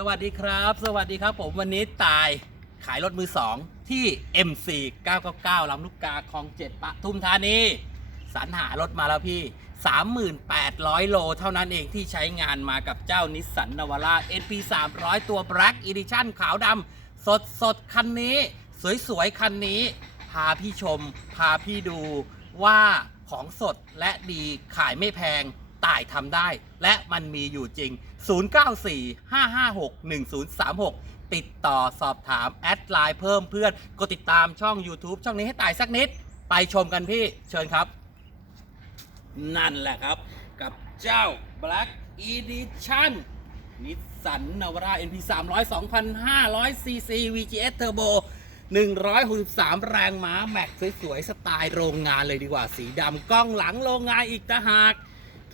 สวัสดีครับ สวัสดีครับผมวันนี้ตายขายรถมือสองที่ MC 999ลำลูกกาคลองเจ็ดปทุมธานีสรรหารถมาแล้วพี่ 38,000 โล เท่านั้นเองที่ใช้งานมากับเจ้านิสสันนวาร่า NP 300 ตัว Black Edition ขาวดำสดสดคันนี้ สวย ๆ คันนี้ พาพี่ชม พาพี่ดูว่าของสดและดีขายไม่แพง ต่ายทำได้ และมันมีอยู่จริง 0945561036 ติดต่อสอบถาม แอดไลน์เพิ่มเพื่อน กดติดตามช่อง YouTube ช่องนี้ให้ต่ายสักนิด ไปชมกันพี่เชิญครับ นั่นแหละครับ กับเจ้า Black Edition นิสสันนาวาร่า NP 300 2,500 cc VGS Turbo 163 แรงม้า แม็กสวย ๆ สไตล์โรงงานเลยดีกว่า สีดำกล้องหลังโรงงานอีกต่างหาก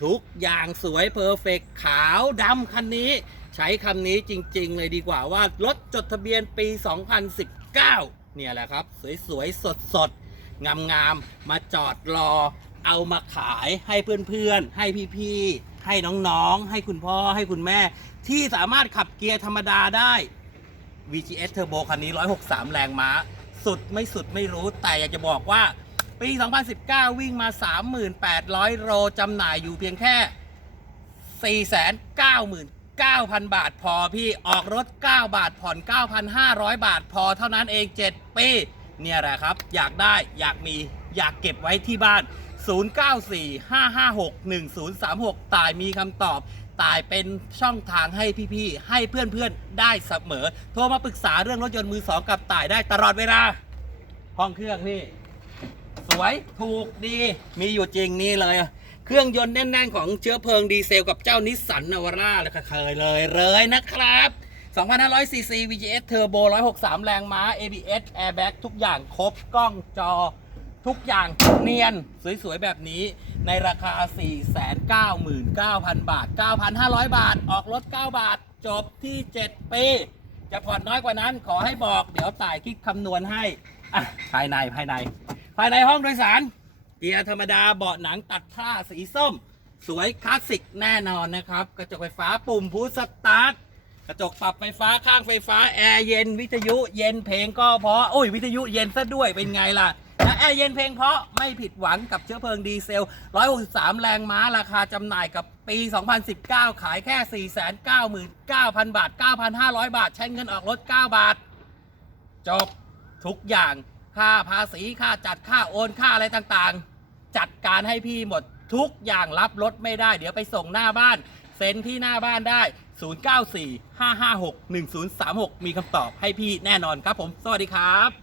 ทุกอย่างสวยเพอร์เฟกขาวดำคันนี้ ใช้คำนี้จริง ๆ เลยดีกว่าว่ารถจดทะเบียนปี 2019 เนี่ยแหละครับ สวยๆ สดๆ งามๆ มาจอดรอ เอามาขายให้เพื่อนๆ ให้พี่ๆ ให้น้องๆ ให้คุณพ่อให้คุณแม่ ที่สามารถขับเกียร์ธรรมดาได้ VGS Turbo คันนี้ 163 แรงม้า สุดไม่สุดไม่รู้แต่อยากจะบอกว่า ปี 2019 วิ่งมา 38,000 โลจำหน่ายอยู่เพียงแค่ 499,000 บาทพอพี่ออกรถ 9 บาทผ่อน 9,500 บาทพอเท่านั้นเอง 7 ปี เนี่ยแหละครับ อยากได้อยากมีอยากเก็บไว้ที่บ้าน 0945561036 ตายมีคำตอบตายเป็นช่องทางให้พี่ๆ ให้เพื่อนๆ ได้เสมอ โทรมาปรึกษาเรื่องรถยนต์มือสองกับตายได้ตลอดเวลา ห้องเครื่องพี่ สวยถูกดีมีอยู่จริงนี่เลย เครื่องยนต์แน่นๆของเชื้อเพลิงดีเซลกับเจ้านิสสันนาวาร่าเลยเคยเลยเลยนะครับ2,500 cc VGS Turbo 163 แรงม้า ABS Airbag ทุกอย่างครบกล้องจอ ทุกอย่างเนียน สวย ๆ แบบนี้ในราคา 499,000 บาท 9,500 บาท ออกรถ 9 บาท จบที่ 7 ปี จะผ่อนน้อยกว่านั้นขอให้บอก เดี๋ยวต่ายคิดคำนวณให้ อะ ภายในภายใน ภายในห้องโดยสาร เกียร์ธรรมดาเบาะหนังตัดผ้าสีส้ม สวยคลาสสิกแน่นอนนะครับ กระจกไฟฟ้าปุ่มพูสตาร์ทกระจกปรับไฟฟ้าข้างไฟฟ้าแอร์เย็นวิทยุเย็นเพลงก็เพราะโอ้ยวิทยุเย็นซะด้วยเป็นไงล่ะและแอร์เย็นเพลงเพราะไม่ผิดหวังกับเชื้อเพลิงดีเซล 163 แรงม้าราคาจำหน่ายกับปี 2019 ขายแค่ 499,000 บาท 9,500 บาท ใช้เงินออกรถ 9 บาท จบทุกอย่าง ค่าภาษีค่าจัดค่าโอนค่าอะไรต่างๆ จัดการให้พี่หมดทุกอย่างรับรถไม่ได้ เดี๋ยวไปส่งหน้าบ้านเซ็นที่หน้าบ้านได้ 0945561036 มีคำตอบให้พี่แน่นอนครับผม สวัสดีครับ